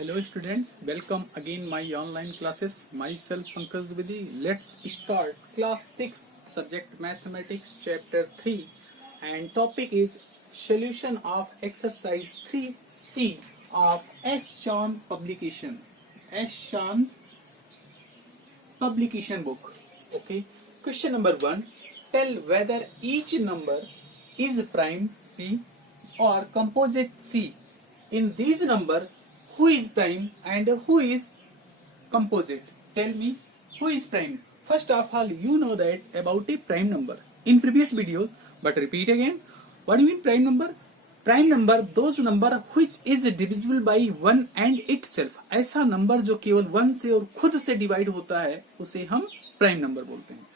Hello students, welcome again my online classes. Myself Pankaj Dwivedi. Let's start class 6 subject mathematics chapter 3 and topic is solution of exercise 3C of S. Chan publication. S. Chan publication book. Okay. Question number 1. Tell whether each number is prime P or composite C. In these number, who is prime and who is composite? Tell me who is prime. First of all, you know that about a prime number in previous videos, but repeat again. What do you mean prime number? Prime number those number which is divisible by 1 and itself. ऐसा number जो केवल 1 से और खुद से divide होता है उसे हम प्राइम नंबर बोलते हैं.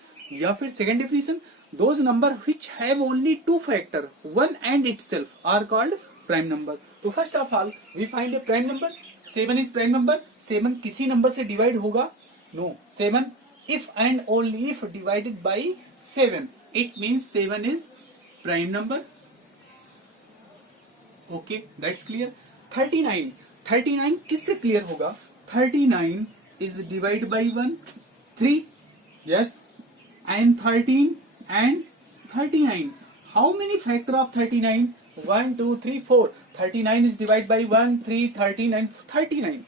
या फिर second definition, those number which have only two factor 1 and itself are called prime number. तो first of all we find a prime number. 7 is prime number. 7 किसी नंबर से डिवाइड होगा? No. 7 if and only if divided by 7 it means 7 is prime number. Okay, that's clear. 39 किससे clear होगा? 39 is divide by 1 3. Yes. And 13 and 39. How many factor of 39? 1 2 3 4. 39 is divided by 1 3 13 and 39.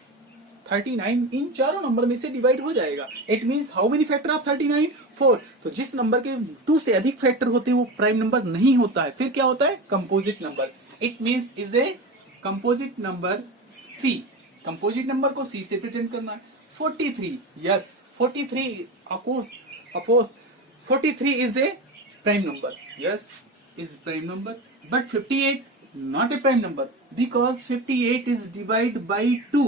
39 इन चारों number में से divide हो जाएगा. It means how many factor of 39? 4. तो जिस number के 2 से अधिक फैक्टर होते हैं वो प्राइम नंबर नहीं होता है. फिर क्या होता है? Composite number. It means is a composite number C. Composite number को C से प्रेजेंट करना है. 43. Yes, 43 of course 43 is a prime number. Yes, is prime number. But 58 not a prime number because 58 is divided by 2.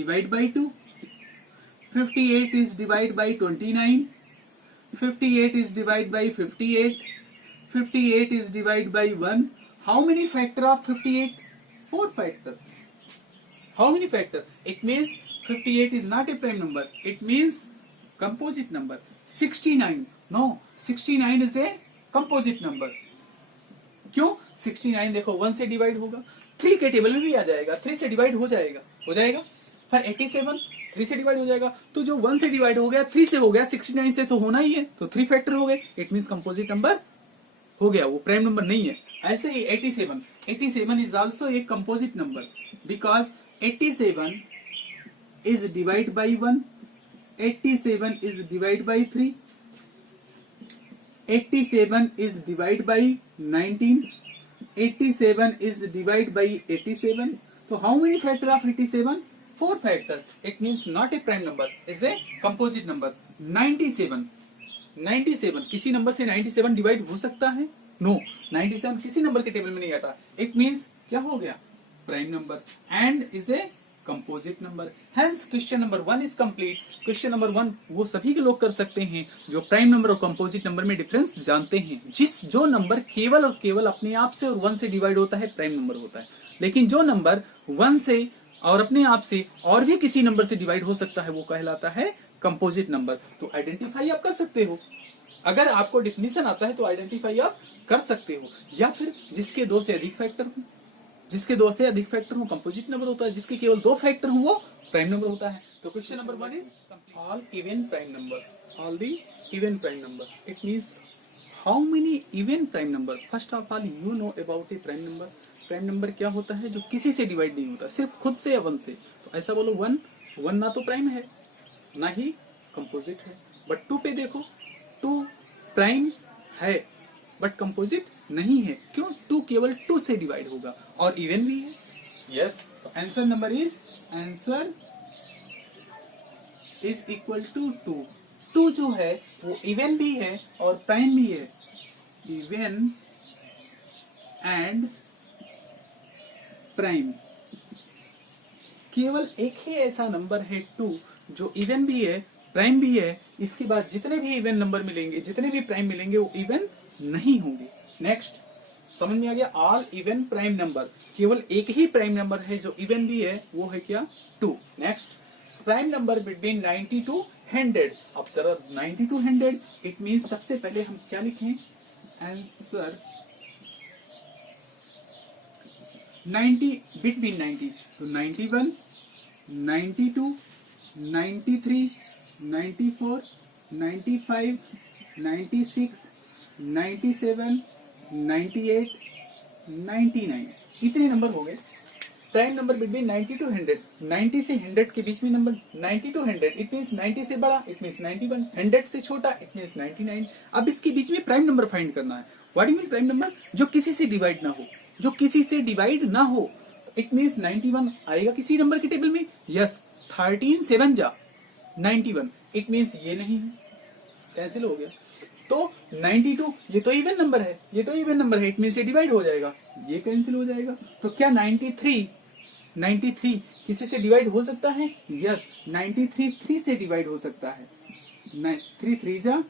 Divide by 2. 58 is divided by 29. 58 is divided by 58. 58 is divided by 1. How many factor of 58? 4 factor. How many factor? It means 58 is not a prime number. It means composite number. 69 no, 69 is a composite number. क्यों? 69 देखो 1 से divide होगा. 3 के table में भी आ जाएगा. 3 से divide हो जाएगा. फिर 87 3 से डिवाइड हो जाएगा. तो जो 1 से डिवाइड हो गया 3 से हो गया, 69 से तो होना ही है. तो 3 फैक्टर हो गए. इट मींस कंपोजिट नंबर हो गया, वो प्राइम नंबर नहीं है. ऐसे ही 87 is also a composite number because 87 is divide by 1. 87 is divided by 3. 87 is divided by 19. 87 is divided by 87. So how many factor of 87? 4 factor. It means not a prime number. Is a composite number. 97 किसी number से 97 divide हो सकता है? No. 97 किसी number के table में नहीं आता. It means क्या हो गया? Prime number and is a composite number. Hence question number 1 is complete. Question number 1 वो सभी के लोग कर सकते हैं जो प्राइम नंबर और कंपोजिट नंबर में डिफरेंस जानते हैं. जो नंबर केवल और केवल अपने आप से और 1 से डिवाइड होता है प्राइम नंबर होता है. लेकिन जो नंबर 1 से और अपने आप से और भी किसी नंबर से डिवाइड हो सकता है वो कहलाता है कंपोजिट नंबर. तो आइडेंटिफाई आप कर सकते हो. अगर आपको डिफिनेशन आता है तो आइडेंटिफाई आप कर सकते हो. या फिर जिसके 2 से अधिक फैक्टर हो, जिसके 2 से अधिक फैक्टर हो कंपोजिट नंबर होता है. जिसके केवल 2 फैक्टर हो वो प्राइम नंबर होता है. तो question number 1 is all even prime number. All the even prime number. It means how many even prime number. First of all you know about A prime number. Prime number क्या होता है? जो किसी से divide नहीं होता, सिर्फ खुद से या 1 से. तो ऐसा बोलो 1 ना तो प्राइम है ना ही कंपोजिट है. बट 2 पे देखो, 2 प्राइम है बट कंपोजिट नहीं है. क्यों? 2 केवल 2 से डिवाइड होगा और इवन भी है. Yes, answer number is equal to 2. 2 जो है वो इवन भी है और प्राइम भी है. Even and prime. केवल एक ही ऐसा नंबर है 2 जो इवन भी है प्राइम भी है. इसके बाद जितने भी इवन नंबर मिलेंगे, जितने भी प्राइम मिलेंगे वो इवन नहीं होंगे. नेक्स्ट, समझ में आ गया? All even prime number. केवल एक ही प्राइम नंबर है जो इवन भी है, वो है क्या? 2. Next, prime number between 90 to 100. अब जरा 90 to 100 इट मींस सबसे पहले हम क्या लिखें? आंसर 90 बिटवीन 90, तो 91, 92, 93, 94, 95, 96, 97, 98, 99, इतने नंबर हो गए। प्राइम नंबर बिटवीन 90 टू 100, 90 से 100 के बीच में नंबर 90 टू 100, इट मींस 90 से बड़ा इट मींस 91, 100 से छोटा इट मींस 99। अब इसके बीच में प्राइम नंबर फाइंड करना है। What do mean prime number? जो किसी से डिवाइड ना हो, जो किसी से डिवाइड ना हो, इट मींस 91 आएगा किसी नंबर के टेबल में। यस, 13 7 जा 91, इट मींस ये नहीं है, कैंसिल हो गया। तो 92 ये तो इवन नंबर है, ये तो इवन नंबर है, इट मींस ये डिवाइड हो जाएगा, ये कैंसिल हो जाएगा। तो क्या 93 किसी से डिवाइड हो सकता है? यस, 93 3 से डिवाइड हो सकता है। 3 3 जा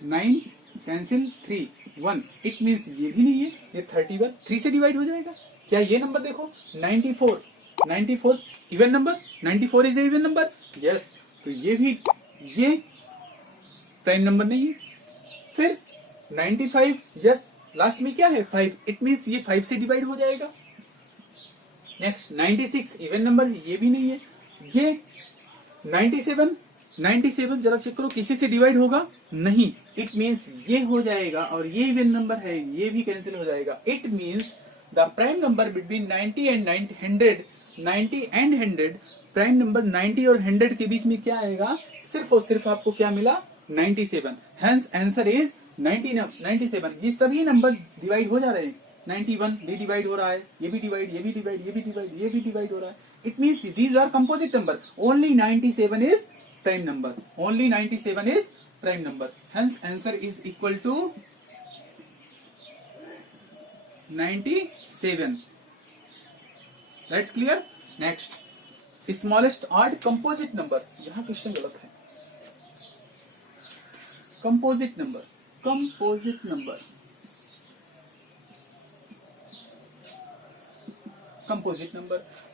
9, कैंसिल 3 1, इट मींस ये भी नहीं है, ये 31 3 से डिवाइड हो जाएगा। क्या ये नंबर देखो 94 even number, 94 is a even number. Yes, तो ये प्राइम नंबर नहीं है। फिर 95, यस, लास्ट में क्या है 5, इट मींस ये 5 से डिवाइड हो जाएगा। नेक्स्ट 96 इवन नंबर, ये भी नहीं है। ये 97 जरा चेक करो, किसी से डिवाइड होगा नहीं, इट मींस ये हो जाएगा, और ये इवन नंबर है, ये भी कैंसिल हो जाएगा। It means the prime number between 90 and 100, prime number 90 और 100 के बीच में क्या आएगा? सिर्फ और सिर्फ आपको क्या मिला? 97। Hence answer is 97। ये सभी नंबर डिवाइड हो जा रहे हैं। 91 भी डिवाइड हो रहा है, ये भी डिवाइड, ये भी डिवाइड, ये भी डिवाइड, ये भी डिवाइड हो रहा है। It means these are composite number, only 97 is prime number, only 97 is prime number. Hence answer is equal to 97। That's clear. Next, smallest odd composite number, यहां क्वेश्चन गलत है। कंपोजिट नंबर तो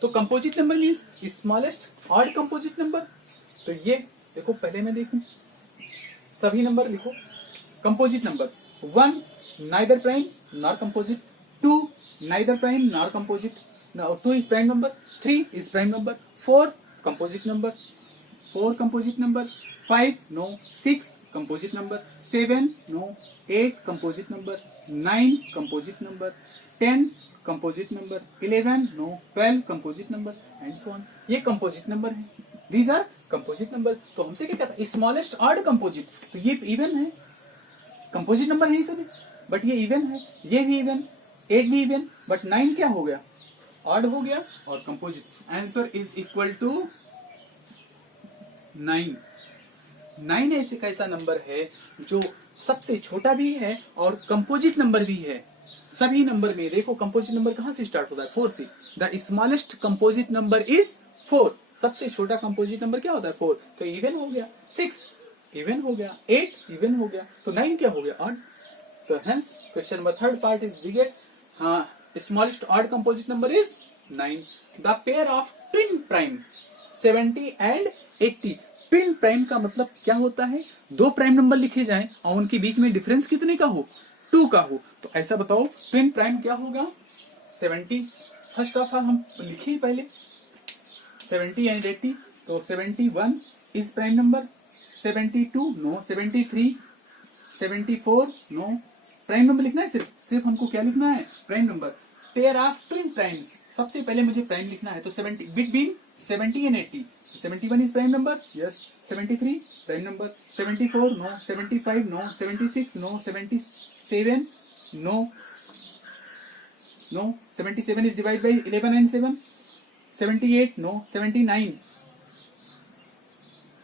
composite number means smallest odd composite number. तो ये देखो, पहले मैं देखूं, सभी नंबर लिखो। Composite number 1 neither prime nor composite, 2 neither prime nor composite, 2 is prime number, 3 is prime number, 4 composite number, 5 no, 6 composite number, 7 no, 8 composite number, 9 composite number, 10 composite number, 11 no, 12 composite number and so on. ये composite number है, these are composite number. तो हमसे क्या कहता है? Smallest odd composite. तो ये even है, कंपोजिट नंबर है सभी, बट ये इवन है, ये भी इवन, 8 भी इवन, बट 9 क्या हो गया? ऑड हो गया और composite. Answer is equal to 9। 9 ऐसे कैसा नंबर है जो सबसे छोटा भी है और कंपोजिट नंबर भी है। सभी नंबर में देखो, कंपोजिट नंबर कहां से स्टार्ट होता है? 4 से। The smallest composite number is 4। सबसे छोटा कंपोजिट नंबर क्या होता है? 4। तो इवन हो गया, 6 इवन हो गया, 8 इवन हो गया, तो 9 क्या हो गया? ऑड। तो hence question number third part is बिगेट, smallest odd composite number is 9। The pair of twin prime 70 and 80। Twin prime का मतलब क्या होता है? दो प्राइम नंबर लिखे जाएं और उनके बीच में डिफरेंस कितने का हो? 2 का हो। तो ऐसा बताओ ट्विन प्राइम क्या होगा? 70। फर्स्ट ऑफ ऑल हम लिखे पहले 70 एंड 80, तो 71 is prime number, 72 no, 73, 74 no. Prime number लिखना है, सिर्फ हमको क्या लिखना है? Prime number. Pair of twin primes, सबसे पहले मुझे प्राइम लिखना है, तो 70 between 70 and 80। 71 is prime number, yes. 73 prime number, 74 no, 75 no, 76 no, 77 no, 77 is divided by 11 and 7, 78 no, 79,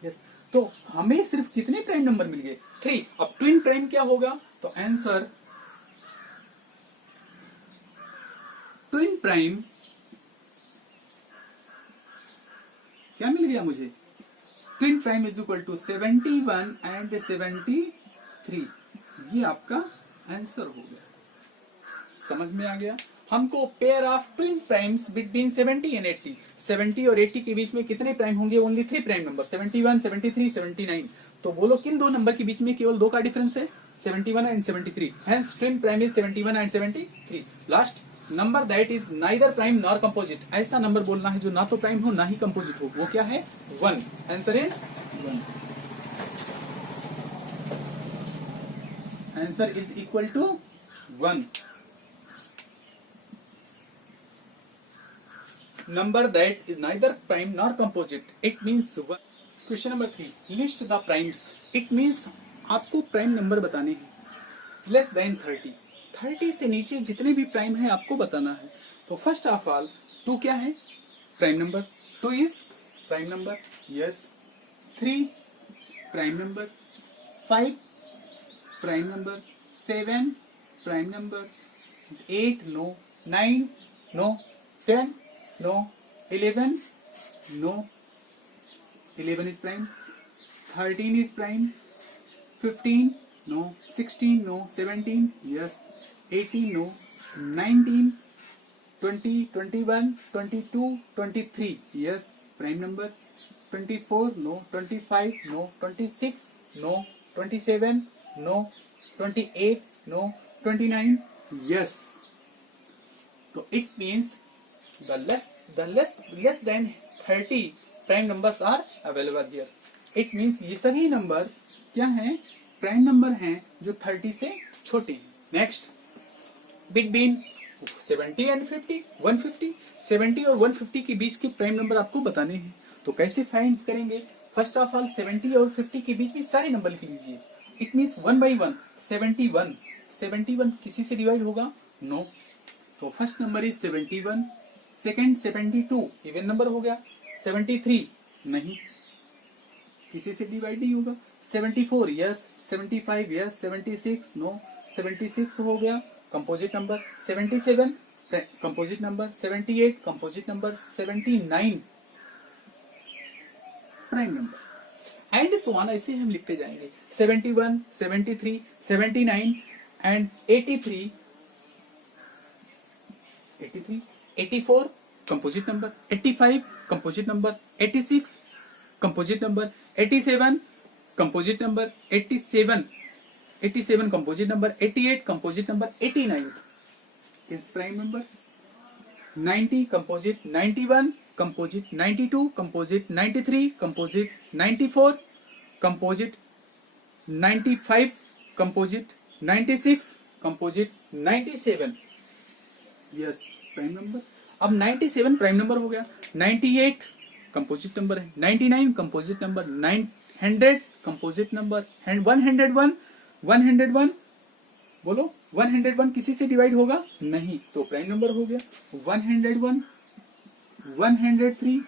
yes। तो हमें सिर्फ कितने प्राइम नंबर मिल गए? 3। अब ट्विन प्राइम क्या होगा? तो आंसर ट्विन प्राइम क्या मिल गया मुझे? Twin prime is equal to 71 and 73। ये आपका आंसर हो गया। समझ में आ गया? हमको pair of twin primes between 70 and 80, 70 और 80 के बीच में कितने प्राइम होंगे? Only 3 prime number, 71, 73, 79। तो बोलो किन दो नंबर के बीच में केवल 2 का डिफरेंस है? 71 and 73। Hence twin prime is 71 and 73। Last number that is neither prime nor composite, ऐसा नंबर बोलना है जो ना तो प्राइम हो ना ही कंपोजिट हो, वो क्या है? 1। Answer is 1। Answer is equal to 1। Number that is neither prime nor composite, it means 1। Question number 3, list the primes. It means आपको प्राइम नंबर बताने हैं लेस देन 30। 30 से नीचे जितने भी प्राइम है आपको बताना है। तो फर्स्ट ऑफ ऑल 2 क्या है? Prime number. 2 is prime number, yes. 3 prime number, 5 prime number, 7 prime number, 8 no, 9 no, 10 no, 11 no, 11 is prime, 13 is prime, 15 no, 16 no, 17 yes, 18 no, 19, 20, 21, 22, 23 yes, prime number, 24 no, 25 no, 26 no, 27 no, 28 no, 29 yes. So it means the less than 30 prime numbers are available here. It means ये सभी number क्या हैं? Prime number हैं जो 30 से छोटे हैं। Next, between 70 and 50, 150, 70 और 150 के बीच के प्राइम नंबर आपको बताने हैं। तो कैसे फाइंड करेंगे? फर्स्ट ऑफ ऑल 70 और 50 के बीच में सारे नंबर लिख लीजिए। It means 1 by 1, 71। 71 किसी से डिवाइड होगा? नो। तो first number is 71, second 72 even number हो गया। 73 नहीं, किसी से डिवाइड नहीं होगा। 74 यस, 75 यस, 76 नो, 76 हो गया composite number. 77 composite number, 78 composite number, 79 prime number and so on. ऐसे हम लिखते जाएंगे 71, 73, 79 and 83, 84 composite number, 85 composite number, 86 composite number, 87 composite number, 87 composite number, 88 composite number, 89 is prime number, 90 composite, 91 composite, 92 composite, 93 composite, 94 composite, 95 composite, 96 composite, 97 yes prime number. अब 97 prime number हो गया। 98 composite number है, 99 composite number, 900 composite number, 101 बोलो 101 किसी से divide होगा? नहीं, तो प्राइम नंबर हो गया। 101, 103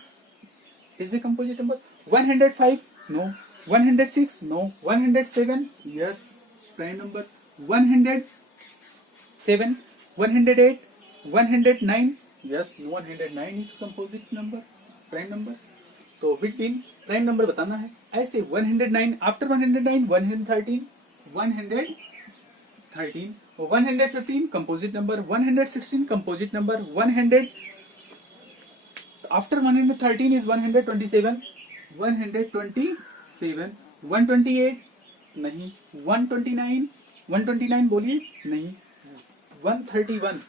is a composite number, 105 no, 106 no, 107 yes prime number, 107, 108, 109 yes 109 is composite number prime number. तो बिटवीन प्राइम नंबर बताना है। ऐसे 109 after 109 113, 113, 115 composite number, 116 composite number, 100 after 113 is 127, 127, 128 नहीं, 129, 129 बोलिए नहीं, 131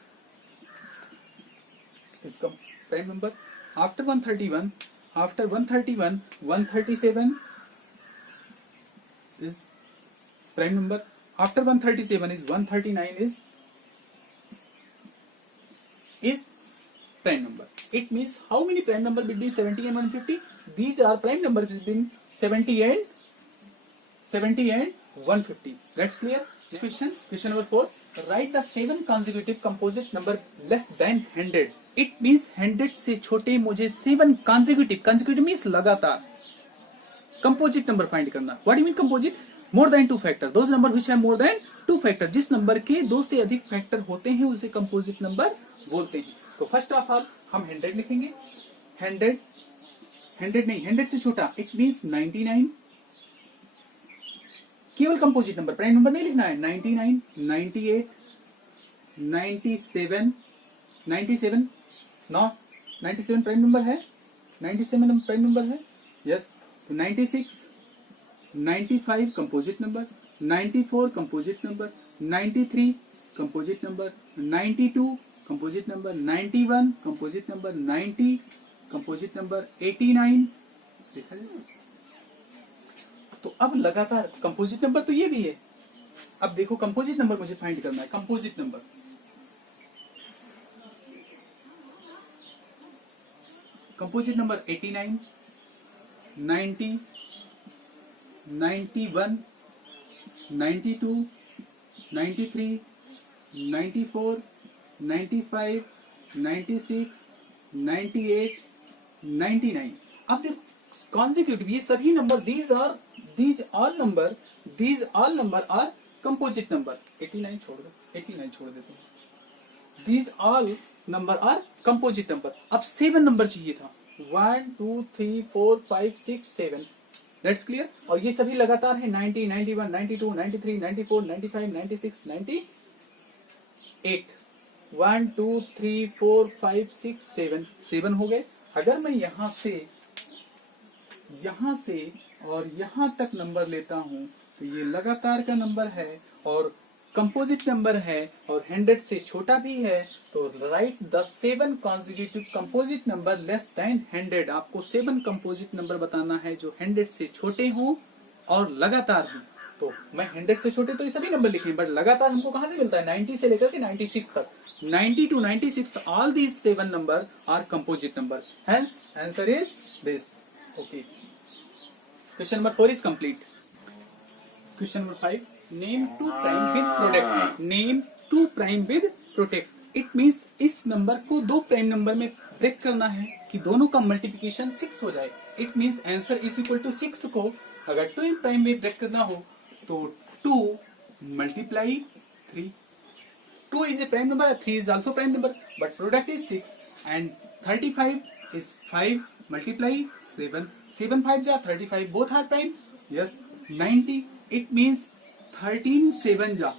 इसका prime number. After 131, 137 is prime number. After 137 is 139 is prime number. It means how many prime number between 70 and 150? These are prime numbers between 70 and 150. That's clear? Question number 4. Write the 7 consecutive composite number less than 100. It means 100 से छोटे मुझे 7 consecutive means लगातार composite number find करना। What do mean composite? More than 2 factor, those number which have more than 2 factor. जिस number के 2 से अधिक factor होते हैं उसे कंपोजिट नंबर बोलते हैं। तो फर्स्ट ऑफ ऑल हम 100 लिखेंगे। 100 नहीं, 100 से छोटा इट मींस 99 केवल कंपोजिट नंबर, प्राइम नंबर नहीं लिखना है। 99, 98, 97, 97 नो, 97 प्राइम नंबर है, 97 प्राइम नंबर है yes. 96, 95 composite number, 94 composite number, 93 composite number, 92 composite number 91, composite number 90, composite number 89। देखा जाए तो अब लगातार कंपोजिट नंबर तो ये भी है। अब देखो कंपोजिट नंबर मुझे फाइंड करना है। Composite number composite number 89, 90, 91, 92, 93, 94, 95, 96, 98, 99। अब देखो कॉन्जिक्यूटिव ये सभी number these all number are composite number। 89 छोड़ दो, 89 छोड़ देते हैं। These all number are composite number। अब 7 नंबर चाहिए था। 1 2 3 4 5 6 7। That's clear। और ये सभी लगातार है 90, 91, 92, 93, 94, 95, 96, 98। 1 2 3 4 5 6 7 7 हो गए। अगर मैं यहां से और यहां तक नंबर लेता हूं तो ये लगातार का नंबर है और कंपोजिट नंबर है और 100 से छोटा भी है। तो right the 7 consecutive composite number less than 100। आपको 7 कंपोजिट नंबर बताना है जो 100 से छोटे हों और लगातार हो। तो मैं 100 से छोटे तो ये सभी नंबर लिखे, बट लगातार हमको कहां से मिलता है? 90 से लेकर के 96 तक। 90 to 96 all these 7 number are composite number, hence answer is this। okay, question number 4 is complete। question number 5, name 2 prime with product। name 2 prime with product it means इस नंबर को 2 प्राइम नंबर में break करना है कि दोनों का multiplication 6 हो जाए। It means answer is equal to 6 को अगर 2 प्राइम में ब्रेक करना हो तो 2 multiply 3। 2 is a prime number, 3 is also prime number, but product is 6 and 35 is 5 multiply 7. 7 5 ja 35, both are prime। Yes, 90 it means 13 7 ja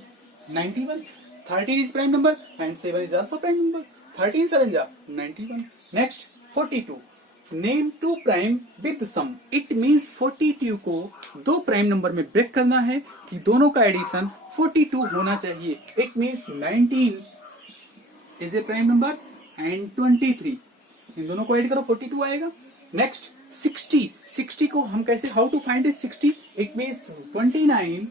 91। 13 is prime number and 7 is also prime number। 13 7 ja 91। Next 42, name 2 prime with sum। it means 42 को 2 prime number में break करना है कि दोनों का addition 42 होना चाहिए। It means 19 is a prime number and 23, इन दोनों को ऐड करो 42 आएगा। नेक्स्ट 60 को हम कैसे, how to find it 60? It means 29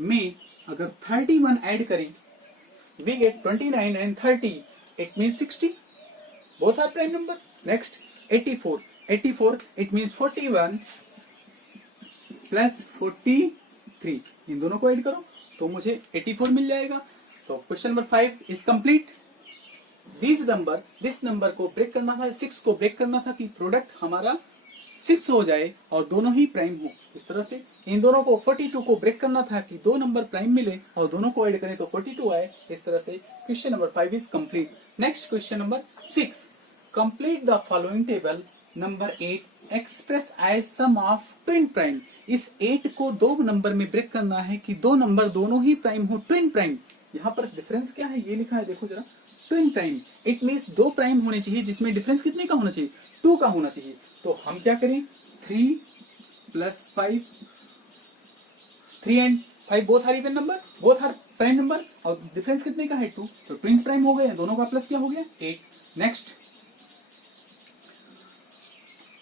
में अगर 31 ऐड करें we get 29 and 30, it means 60, both are prime number. Next 84 it means 41 plus 43, इन दोनों को ऐड करो तो मुझे 84 मिल जाएगा। तो question number 5 is complete. This number को ब्रेक करना था, 6 को ब्रेक करना था कि प्रोडक्ट हमारा 6 हो जाए और दोनों ही प्राइम हो। इस तरह से इन दोनों को 42 को ब्रेक करना था कि 2 नंबर प्राइम मिले और दोनों को ऐड करें तो 42 आए। इस तरह से question number 5 is complete. Next question number 6, complete the following table. Number 8, express as sum of twin prime. इस 8 को 2 नंबर में ब्रेक करना है कि 2 नंबर दोनों ही प्राइम हो, ट्विन प्राइम। यहाँ पर डिफरेंस क्या है ये लिखा है, देखो जरा, twin prime. It means 2 prime होने चाहिए जिसमें डिफरेंस कितने का होना चाहिए? 2 का होना चाहिए। तो हम क्या करें, 3 plus 5, 3 and 5 both are even number, both are prime number और डिफरेंस कितने का है? 2। तो ट्विंस प्राइम हो गए, दोनों का प्लस क्या हो गया? 8। नेक्स्ट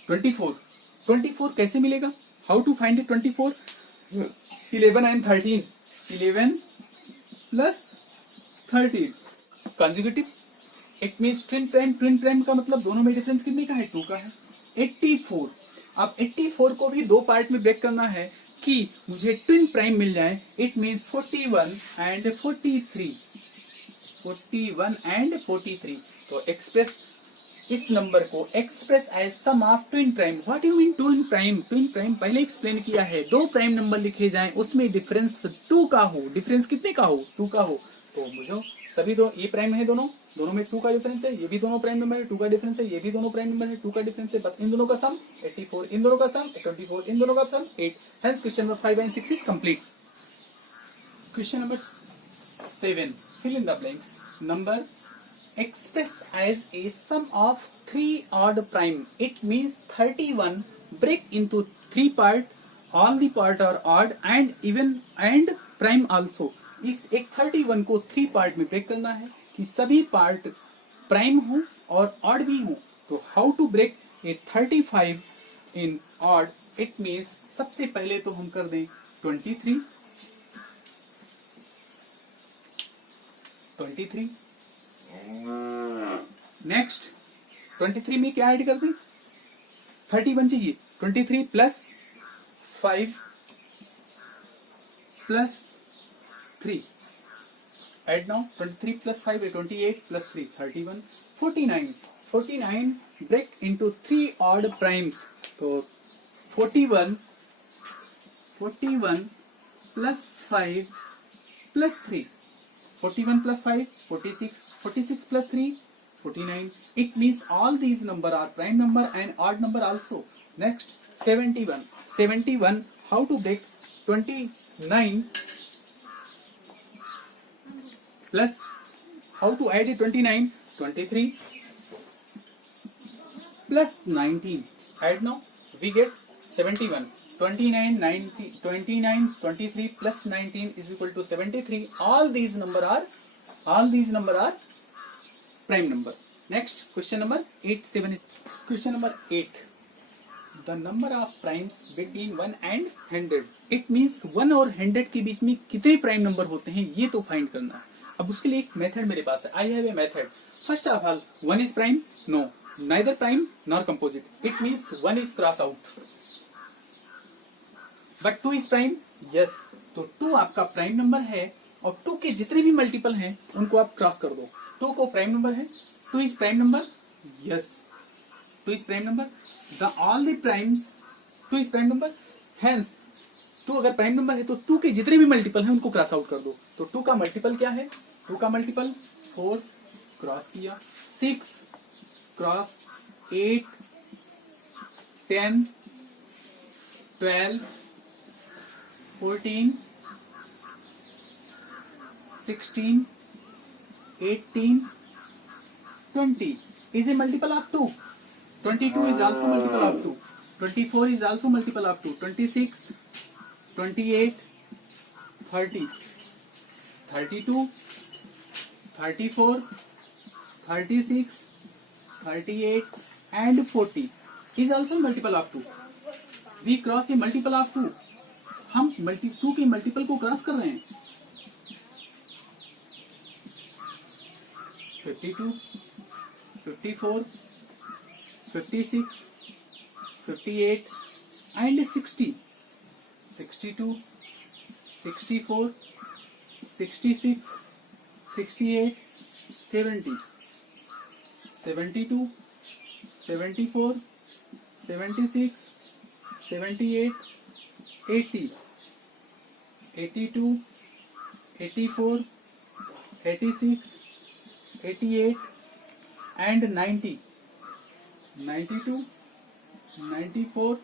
24 कैसे मिलेगा? How to find it 24? 11 and 13, 11 plus 13 consecutive. It means twin prime का मतलब दोनों में डिफरेंस कितने का है? 2 का है। 84, अब 84 को भी 2 पार्ट में ब्रेक करना है कि मुझे ट्विन प्राइम मिल जाए। It means 41 and 43, 41 and 43। तो एक्सप्रेस इस नंबर को express as sum of twin prime. What you mean twin prime? Twin prime पहले एक्सप्लेन किया है, 2 प्राइम नंबर लिखे जाएं उसमें डिफरेंस 2 का हो। डिफरेंस कितने का हो? 2 का हो। तो मुझे सभी दो ये प्राइम है, दोनों में 2 का डिफरेंस है, ये भी दोनों प्राइम नंबर है, 2 का डिफरेंस है, ये भी दोनों प्राइम नंबर है, 2 का डिफरेंस है, बट इन दोनों का सम 84, इन दोनों का सम 24, इन दोनों का सम 8। Hence question number 5 and 6 is complete. Question number 7, fill in the blanks। number express as a sum of 3 odd prime। it means 31 break into 3 part, all the part are odd and even and prime also। इस एक 31 को 3 part में break करना है कि कि सभी part prime हो और ऑड भी हो। तो how to break a 35 in odd, it means सबसे पहले तो हम कर दें 23, नेक्स्ट 23 में क्या ऐड कर दें, 31 चाहिए, 23 plus 5 plus 3, add now 23 plus 5 is 28 plus 3 31 49 break into 3 odd primes, तो 41 plus 5 plus 3, 41 plus 5 46 plus 3 49, it means all these number are prime number and odd number also. Next 71 how to break 29 plus how to add a 29, 23 plus 19, add now we get 71, 29 23 plus 19 is equal to 73. All these number are prime number. Next question number 87 is question number 8. The number of primes between 1 and 100, it means 1 और 100 के बीच में कितने prime number होते हैं ये तो find करना है। अब उसके लिए एक मेथड मेरे पास है, I have a method. First of all 1 is prime, no, neither prime nor composite, it means 1 is cross out, but 2 is prime, yes, तो 2 आपका प्राइम नंबर है और 2 के जितने भी मल्टीपल हैं उनको आप क्रॉस कर दो। 2 को प्राइम नंबर है, 2 is prime number, yes, 2 is prime number, the all the primes 2 is prime number, hence 2 अगर प्राइम नंबर है तो 2 के जितने भी मल्टीपल हैं उनको क्रॉस आउट कर दो। तो 2 का मल्टीपल क्या है, 2 का मल्टीपल 4 क्रॉस किया, 6 cross 8 10 12 14 16 18 20 is a multiple of 2. 22 is also multiple of 2. 24 is also multiple of 2. 26, 28, 30, 32, 34, 36, 38 and 40 is also multiple of 2. We cross a multiple of 2. हम 2 के मल्टीपल को क्रॉस कर रहे हैं। 52, 54, 56, 58 and 60, 62, 64, 66, 68, 70, 72, 74, 76, 78, 80, 82, 84, 86, 88 and 90, 92, 94,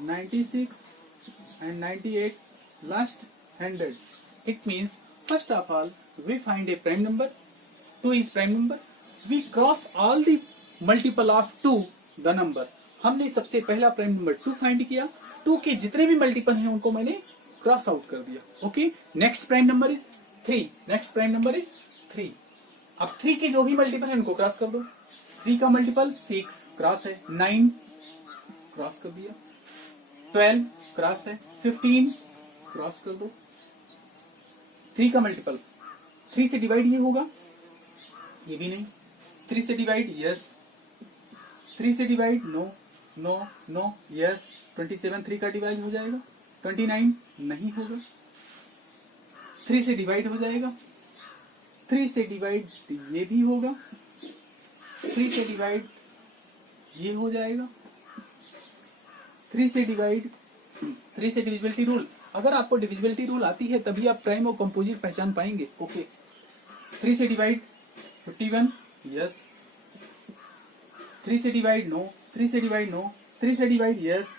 96 and 98, last 100. It means first of all we find a prime number, 2 is prime number, we cross all the multiple of 2 the number, हमने सबसे पहला prime number 2 find किया, 2 के जितने भी मल्टीपल हैं उनको मैंने क्रॉस आउट कर दिया। Okay, next prime number is 3, next prime number is 3। अब 3 के जो भी मल्टीपल है उनको क्रॉस कर दो। 3 का मल्टीपल 6 क्रॉस है, 9 क्रॉस कर दिया, 12 क्रॉस है, 15 क्रॉस कर दो। 3 का मल्टीपल 3 से डिवाइड ये होगा, ये भी नहीं। 3 से डिवाइड यस, 3 से divide no no no yes. 27 3 का डिवाइड हो जाएगा, 29 नहीं होगा। 3 से डिवाइड हो जाएगा, 3 से डिवाइड ये भी होगा, 3 से डिवाइड ये हो जाएगा, 3 से डिवाइड 3 से डिविजिबिलिटी रूल। अगर आपको डिविजिबिलिटी रूल आती है तभी आप प्राइम और कंपोजिट पहचान पाएंगे। ओके, 3 से डिवाइड 51 यस, 3 से डिवाइड नो, 3 से डिवाइड नो, 3 से डिवाइड यस,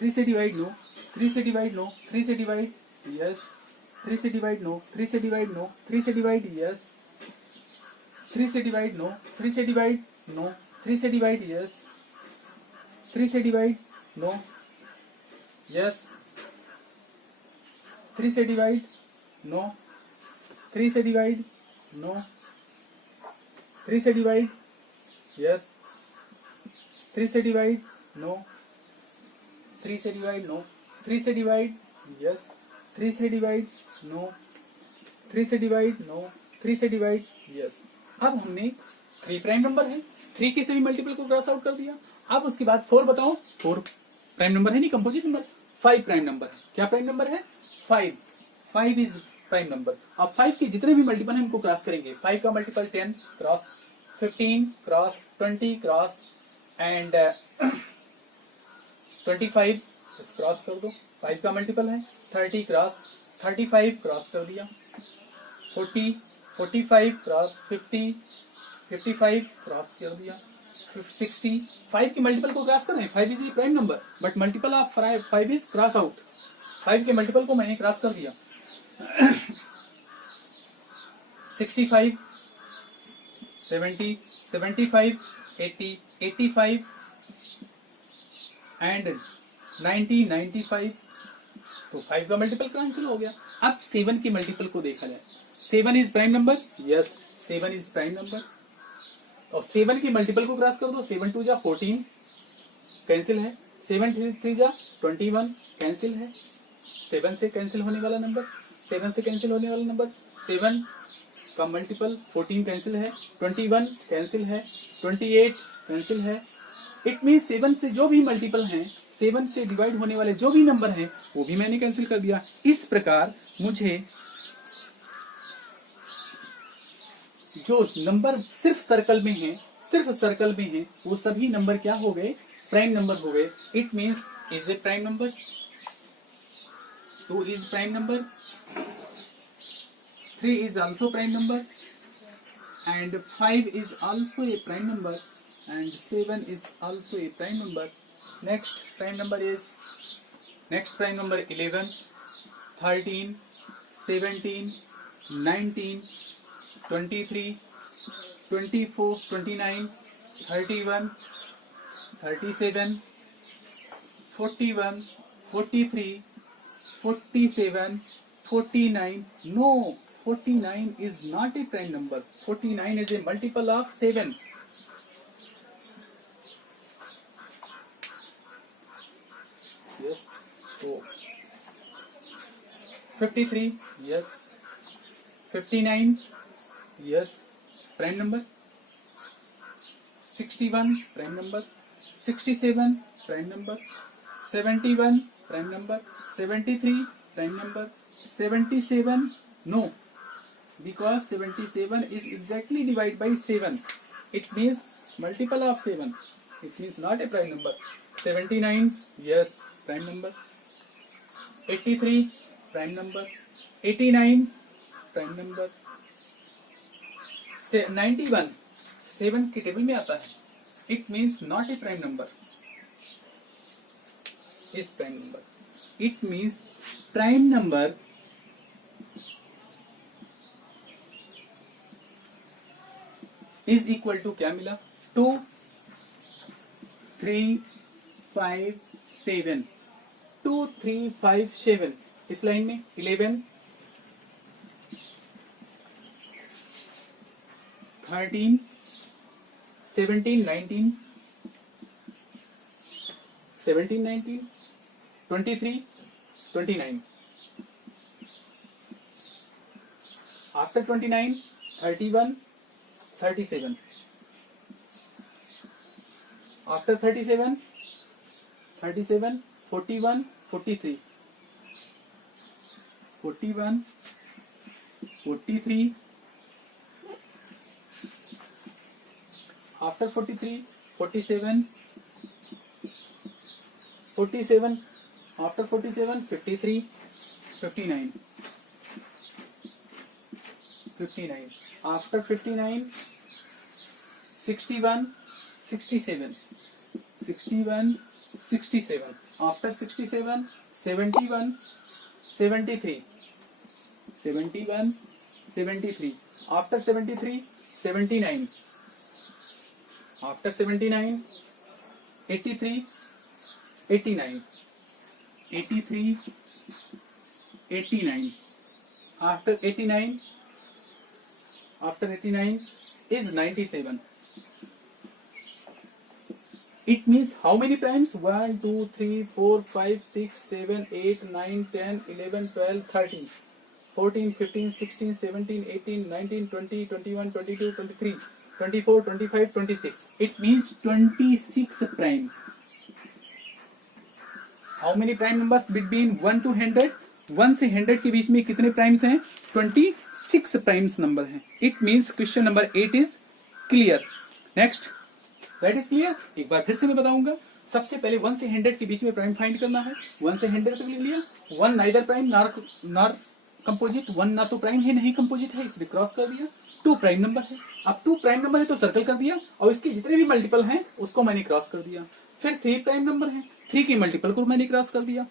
3 से डिवाइड नो, 3 से डिवाइड नो, 3 से डिवाइड यस, 3 से डिवाइड नो, 3 से डिवाइड नो, 3 से डिवाइड यस, 3 से डिवाइड नो, 3 से डिवाइड नो, 3 से डिवाइड यस, 3 से डिवाइड नो यस, 3 से डिवाइड नो, 3 से डिवाइड नो, 3 से डिवाइड, यस, 3 से डिवाइड, नो, 3 से डिवाइड, नो, 3 से डिवाइड, यस, 3 से डिवाइड, नो, 3 से डिवाइड, नो, 3 से डिवाइड, यस। अब हमने 3 प्राइम नंबर है, 3 के सभी मल्टीपल को क्रॉस आउट कर दिया। अब उसके बाद 4 बताओ, 4 प्राइम नंबर है नहीं, कंपोजिट नंबर। 5 प्राइम नंबर है, क्या प्राइम नंबर है? 5, 5 इज प्राइम नंबर। अब 5 के जितने भी मल्टीपल हैं हमको क्रॉस करेंगे। 5 का multiple 10 cross, 15 cross, 20 cross and 25 इस क्रॉस कर दो। 5 का मल्टीपल है 30 क्रॉस, 35 क्रॉस कर दिया, 40, 45 क्रॉस, 50, 55 क्रॉस कर दिया, 60। 5 के मल्टीपल को क्रॉस करें, 5 is prime number but multiple of 5 is cross out. 5 के मल्टीपल को मैंने क्रॉस कर दिया। 65, 70, 75, 80, 85 एंड 90, 95। तो 5 का मल्टीपल कैंसिल हो गया। अब 7 के मल्टीपल को देखा जाए। 7 is prime number, yes 7 is prime number. और 7 के मल्टीपल को क्रॉस कर दो। 7 2 जा 14 कैंसिल है, 7 3 जा 21 कैंसिल है। 7 से कैंसिल होने वाला नंबर, 7 से कैंसिल होने वाला नंबर, 7 का मल्टीपल 14 कैंसिल है, 21 कैंसिल है, 28 कैंसिल है। इट मीन 7 से जो भी मल्टीपल हैं, 7 से डिवाइड होने वाले जो भी नंबर हैं वो भी मैंने कैंसिल कर दिया। इस प्रकार मुझे जो नंबर सिर्फ सर्कल में है, सिर्फ सर्कल में है, वो सभी नंबर क्या हो गए? प्राइम नंबर हो गए। It means is a prime number, 2 is prime number, 3 is also prime number, and 5 is also a prime number, and 7 is also a prime number. Next prime number 11, 13, 17, 19, 23, 24, 29, 31, 37, 41, 43, 47, 49. No, 49 is not a prime number. 49 is a multiple of 7. Yes. So 53. Yes. 59. Yes. Prime number. 61. Prime number. 67. Prime number. 71. Prime number. 73 prime number. 77 no, because 77 is exactly divided by 7. It means multiple of 7. It means not a prime number. 79 yes, prime number. 83 prime number. 89 prime number. 91 7 के table में आता है. It means not a prime number. Is prime number. It means prime number is equal to क्या मिला? 2, 3, 5, 7. 2, 3, 5, 7. इस line में 11, 13, 17, 19, 17, 19, 23, 29. After 29, 31, 37. After 37, 37, 41, 43. 41, 43. After 43, 47. 47. After 47, 53, 59. 59. After 59, 61, 67. 61, 67. After 67, 71, 73. 71, 73. After 73, 79. After 79, 83, 89. 83, 89. After 89, after 89 is 97. It means how many primes? 1, 2, 3, 4, 5, 6, 7, 8, 9, 10, 11, 12, 13, 14, 15, 16, 17, 18, 19, 20, 21, 22, 23, 24, 25, 26. It means 26 prime. How many prime numbers between 1 to 100? 1 से 100 के बीच में कितने primes हैं? 26 primes number हैं. It means question number 8 is clear. Next, that is clear. एक बार फिर से मैं बताऊंगा. सबसे पहले 1 से 100 के बीच में प्राइम फाइंड करना है. 1 से 100 तक ले लिया. 1 नाइदर प्राइम नॉर कंपोजिट. 1 ना तो प्राइम है नहीं कंपोजिट है, इसलिए क्रॉस कर दिया. 2 प्राइम नंबर है. अब 2 प्राइम नंबर है तो सर्कल कर दिया और इसके जितने भी मल्टीपल हैं उसको मैंने क्रॉस कर दिया. फिर 3 प्राइम नंबर है, 3 के मल्टीपल को मैंने क्रॉस कर दिया.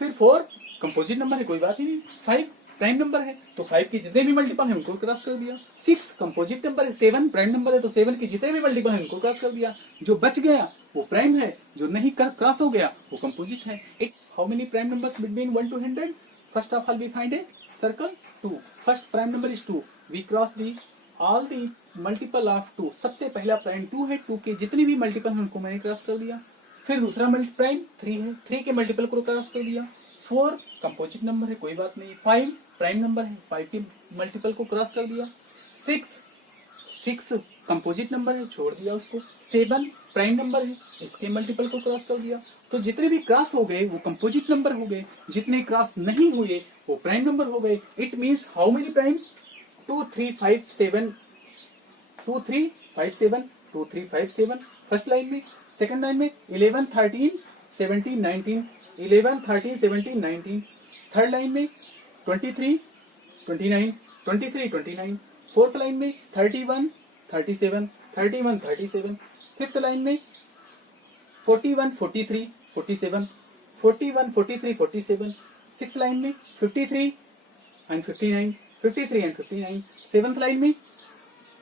फिर 4 कंपोजिट नंबर है, कोई बात ही नहीं. 5 प्राइम नंबर है तो 5 के जितने भी मल्टीपल हैं उनको क्रॉस कर दिया. 6 कंपोजिट नंबर है. 7 प्राइम नंबर है तो 7 के जितने भी मल्टीपल हैं उनको क्रॉस कर दिया. जो बच गया वो प्राइम है, जो नहीं क्रॉस हो गया वो कंपोजिट है. It how many prime numbers between 1 to 100? First of all we find a circle 2. First prime number is 2. We cross the all the multiple of 2. सबसे पहला प्राइम 2 है. 2 के जितने भी मल्टीपल हैं उनको मैंने क्रॉस कर दिया. फिर दूसरा प्राइम 3 है. 3 के मल्टीपल को क्रॉस कर दिया. 4 कंपोजिट नंबर है, कोई बात नहीं. 5 प्राइम नंबर है, 5 के मल्टीपल को क्रॉस कर दिया. 6 कंपोजिट नंबर है, छोड़ दिया उसको. 7 प्राइम नंबर है, इसके मल्टीपल को क्रॉस कर दिया. तो जितने भी क्रॉस हो गए वो कंपोजिट नंबर हो गए, जितने क्रॉस नहीं हुए वो प्राइम नंबर हो गए. It means how many primes? 2 3 5 7 2 3 5 7 2 3 5 7. First line में. सेकंड लाइन में 11 13 17 19 11 13 17 19. थर्ड लाइन में 23 29 23 29. फोर्थ लाइन में 31 37 31 37. फिफ्थ लाइन में 41 43 47 41 43 47. सिक्स लाइन में 53 and 59 53 and 59. सेवंथ लाइन में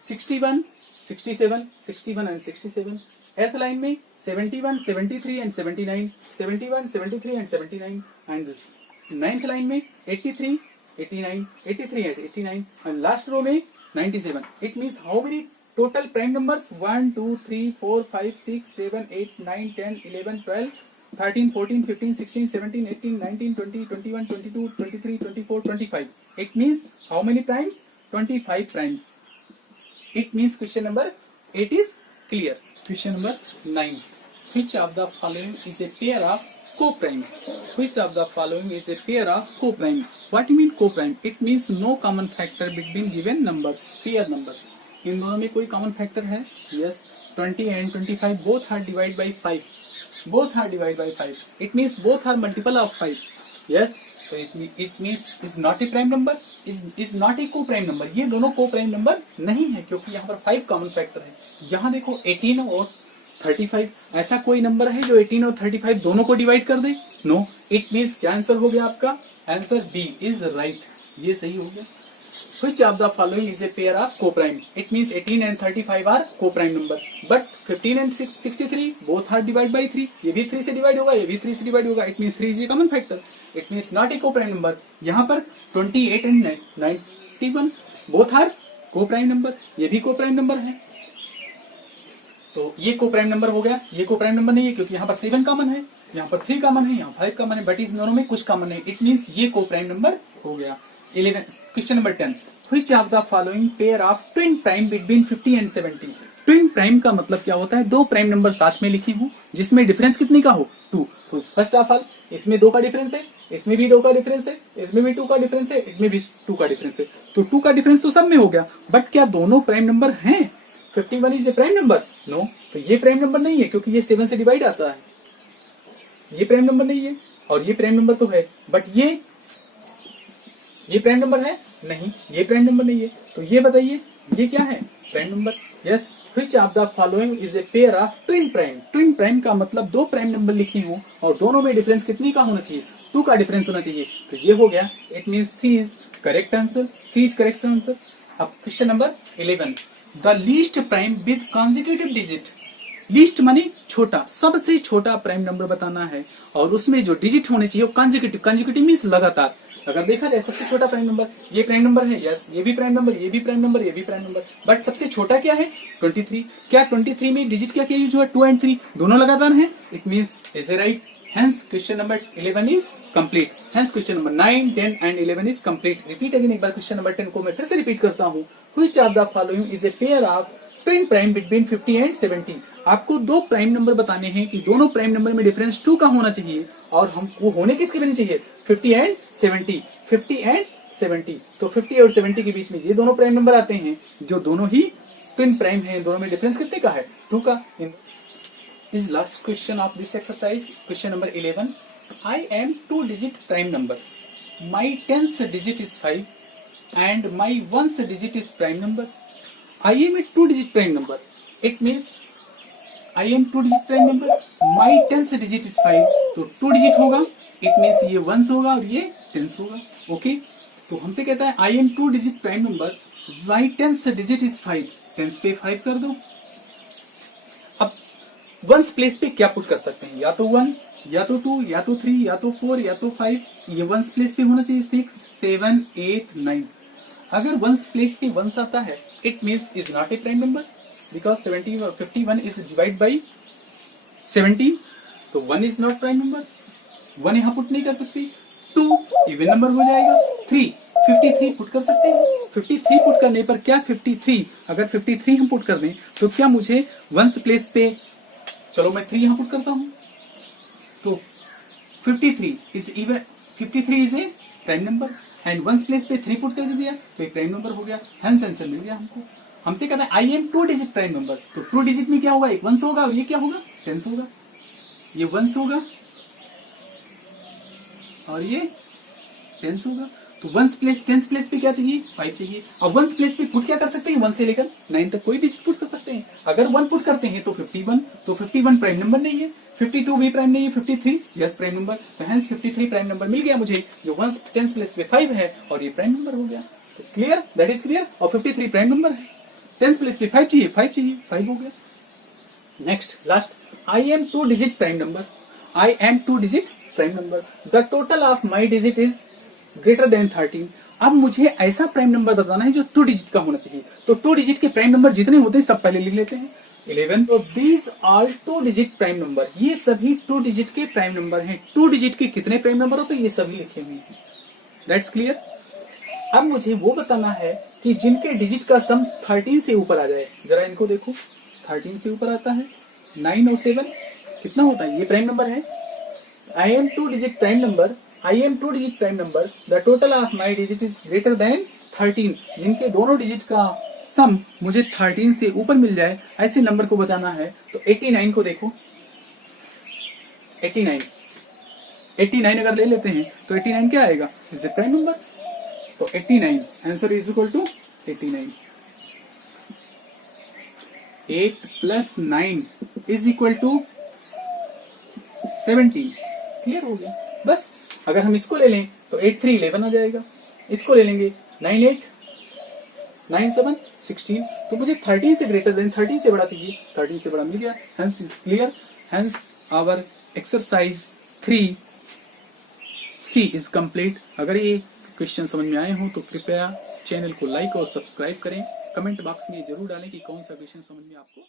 61 67 61 and 67. एथ लाइन में 71 73 and 79 71 73 and 79. And ninth line में 83 89 83 and 89. एंड लास्ट रो में 97. It means how many total prime numbers? 1 2 3 4 5 6 7 8 9 10 11 12 13 14 15 16 17 18 19 20 21 22 23 24 25. It means how many primes? 25 primes. It means question number 8 is clear. Question number 9. Which of the following is a pair of co-prime? Which of the following is a pair of co-prime? What do you mean co-prime? It means no common factor between given numbers, pair numbers. इन दोनों में कोई common factor है? Yes. 20 and 25 both are divided by 5. Both are divided by 5. It means both are multiple of 5. Yes. So it means is not a prime number. Is not a co-prime number. ये दोनों co-prime number नहीं है क्योंकि यहाँ पर 5 common factor है. यहाँ देखो 18 और 35. ऐसा कोई नंबर है जो 18 और 35 दोनों को डिवाइड कर दे? नो. इट मीन्स क्या आंसर हो गया आपका? Answer B is right. ये सही हो गया. Which of the following is a pair of co-prime? It means 18 and 35 are co-prime number. But 15 and 63 both are divided by 3. ये भी 3 से डिवाइड होगा, ये भी 3 से डिवाइड होगा. It means 3 is a common factor. It means not a co-prime number. यहाँ पर 28 and 91 both are co-prime number. ये भी co-prime number है. तो ये co-prime number हो गया. ये co-prime number नहीं है क्योंकि यहाँ पर 7 कॉमन है, यहाँ पर 3 कॉमन है, यहाँ 5 कॉमन है. बट इस दोनों में कुछ कॉमन है. It means ये co-prime number हो गया. 11. Question number 10. Which of the following pair of twin prime between 50 and 70? Twin prime का मतलब क्या होता है? दो प्राइम नंबर साथ में लिखी हूँ जिसमें डिफरेंस कितनी का हो? 2. तो फर्स्ट ऑफ ऑल इसमें 2 का डिफरेंस है, इसमें भी 2 का डिफरेंस है, इसमें भी 2 का डिफरेंस है, इसमें भी 2 का डिफरेंस है. तो 2 का डिफरेंस तो सब में हो गया. बट क्या दोनों प्राइम नंबर हैं? 51 is a prime number? No. तो ये प्राइम नंबर नहीं है क्योंकि ये 7 से डिवाइड आता है. ये प्राइम नंबर नहीं है और ये प्राइम नंबर तो है. बट ये प्राइम नंबर है? नहीं, ये प्राइम नंबर नहीं है. तो ये बताइए ये क्या है? Prime number. Yes. Which of the following is a pair of twin prime? Twin prime का मतलब 2 प्राइम नंबर लिखी हूँ और दोनों में डिफरेंस कितनी का होना चाहिए? 2 का डिफरेंस होना चाहिए. तो ये हो गया. It means C is correct answer. C is correct answer. अब question number 11. The least prime with consecutive digit. Least मानी छोटा, सबसे छोटा प्राइम नंबर बताना है और उसमें जो डिजिट होने चाहिए वो कॉन्जिक्यूटिव. कॉन्जिक्यूटिव मींस लगातार. अगर देखा जाए सबसे छोटा प्राइम नंबर ये प्राइम नंबर है, यस ये भी प्राइम नंबर, ये भी प्राइम नंबर, ये भी प्राइम नंबर, बट सबसे छोटा क्या है 23। क्या 23 में डिजिट क्या क्या यूज हुआ 2 and 3 दोनों लगातार हैं, it means is a right. Hence question number 11 is complete. Hence question number 9, 10 and 11 is complete. Repeat again एक बार क्वेश्चन नंबर 10 को मैं फिर से रिपीट करता हूं। Which of the following is a pair of twin prime between 50 and 70। आपको दो prime number बताने हैं कि दोनों प्राइम नंबर में डिफरेंस 2 का होना चाहिए और हमको होने किसके भी चाहिए 50 and 70, 50 and 70। तो 50 और 70 के बीच में ये दोनों प्राइम नंबर आते हैं जो दोनों ही ट्विन प्राइम हैं। दोनों में डिफरेंस कितने का है 2 का। Is last question of this exercise question number 11। I am 2 digit prime number, my 10th digit is 5 and my 1st digit is prime number. I am a 2 digit prime number. It means I am 2 digit prime number. My 10th digit is 5, तो 2 digit होगा, it means ये 1s होगा और ये 10s होगा। Okay तो हमसे कहता है I am 2 digit prime number, my 10th digit is 5, 10s पे 5 कर दो। अब 1s प्लेस पे क्या पुट कर सकते हैं, या तो 1 या तो 2 या तो 3 या तो 4 या तो 5। ये 1s प्लेस पे होना चाहिए 6, 7, 8, 9। अगर 1s प्लेस पे 1s आता है it means is not a prime number because 51 is divide by 17, तो 1 इज नॉट प्राइम नंबर, 1 यहां पुट नहीं कर सकती। 2 इवन नंबर हो जाएगा। 3 53 पुट कर सकते हैं। 53 पुट करने पर क्या 53 अगर 53 हम पुट कर दें तो क्या मुझे 1s प्लेस पे, चलो मैं 3 यहां पुट करता हूं, तो 53 is even, 53 is a prime number and 1s place पे 3 पुट कर दिया तो एक प्राइम नंबर हो गया। हेंस आंसर मिल गया हमको। हमसे कहता है I am 2 digit prime number, तो 2 digit में क्या होगा, एक 1s होगा और ये क्या होगा 10s होगा। ये 1s होगा और ये 10s होगा। तो 1s प्लेस 10s प्लेस पे क्या चाहिए 5 चाहिए। अब 1s प्लेस पे पुट क्या कर सकते हैं 1 से लेकर 9 तक कोई डिजिट पुट कर सकते हैं। अगर 1 पुट करते हैं तो 51, तो 51 प्राइम नंबर नहीं है। 52 भी प्राइम नहीं है। 53 यस प्राइम नंबर, तो हेंस 53 प्राइम नंबर मिल गया मुझे, जो 1s 10s प्लेस पे 5 है और ये प्राइम नंबर हो गया। तो क्लियर, दैट इज क्लियर। और 53 प्राइम नंबर है, 10s प्लेस पे 5 चाहिए, 5 चाहिए, 5 हो गया। Next last, I am 2 digit prime number, I am 2 digit prime number, the total of my digit is greater than 13। अब मुझे ऐसा प्राइम नंबर बताना है जो 2 digit का होना चाहिए। तो 2 digit के प्राइम नंबर जितने होते हैं सब पहले लिख लेते हैं। 11, तो these all 2 digit prime number, ये सभी 2 digit के प्राइम नंबर हैं। 2 digit के कितने प्राइम नंबर होते हैं ये सभी लिखे हुए हैं। That's clear. अब मुझे वो बताना है कि जिनके डिजिट का सम 13 से ऊपर आ जाए। जरा इनको देखो, 13 से ऊपर आता है, 9 और 7 कितना होता है, ये प्राइम नंबर है। I am 2 digit prime number, I am 2 digit prime number, the total of my digit is greater than 13। जिनके दोनों डिजिट का सम मुझे 13 से ऊपर मिल जाए, ऐसे नंबर को बचाना है। तो 89 को देखो, 89 अगर ले लेते हैं तो 89 क्या आएगा, इज ए प्राइम नंबर। तो 89 answer is equal to 89। 8 + 9 is equal to 17। Clear हो गया। बस अगर हम इसको ले लें तो 8 3 11 आ जाएगा। इसको ले लेंगे 9 8 9 7 16। तो मुझे 13 से ग्रेटर देन 13 से बड़ा चाहिए, 13 से बड़ा मिल गया। Hence is clear. Hence our exercise 3C is complete. अगर ये क्वेश्चन समझ में आए हो तो कृपया चैनल को लाइक और सब्सक्राइब करें। कमेंट बॉक्स में जरूर डालें कि कौन सा क्वेश्चन समझ में आपको